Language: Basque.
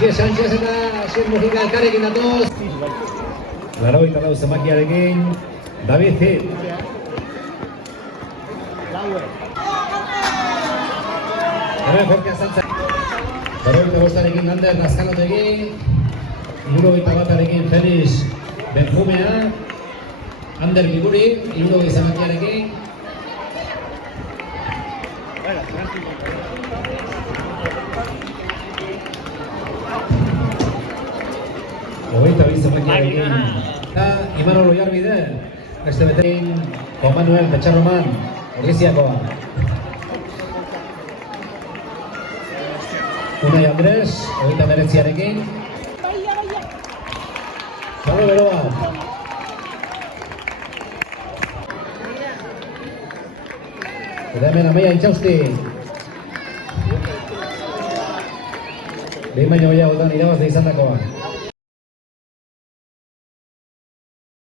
Asier Sánchez eta Asier Mujica elkarrekin datoz. 84 zenbakiarekin David Gil. Hemen Jorge Azantza. 85arekin Lander Nazkanotegi. 71arekin Felix Benjumea. Ander Giguri, 70 zenbakiarekin. Hogeita bi zenbakiarekin. Eta Imanol Oiarbide, beste betekin Juan Manuel Petxarroman, Ordiziakoa. Unai Andres, 29arekin. Pablo Beroa. Eta hemen Amaia Intxausti. Behin baino gehiagotan irabazte izandakoa.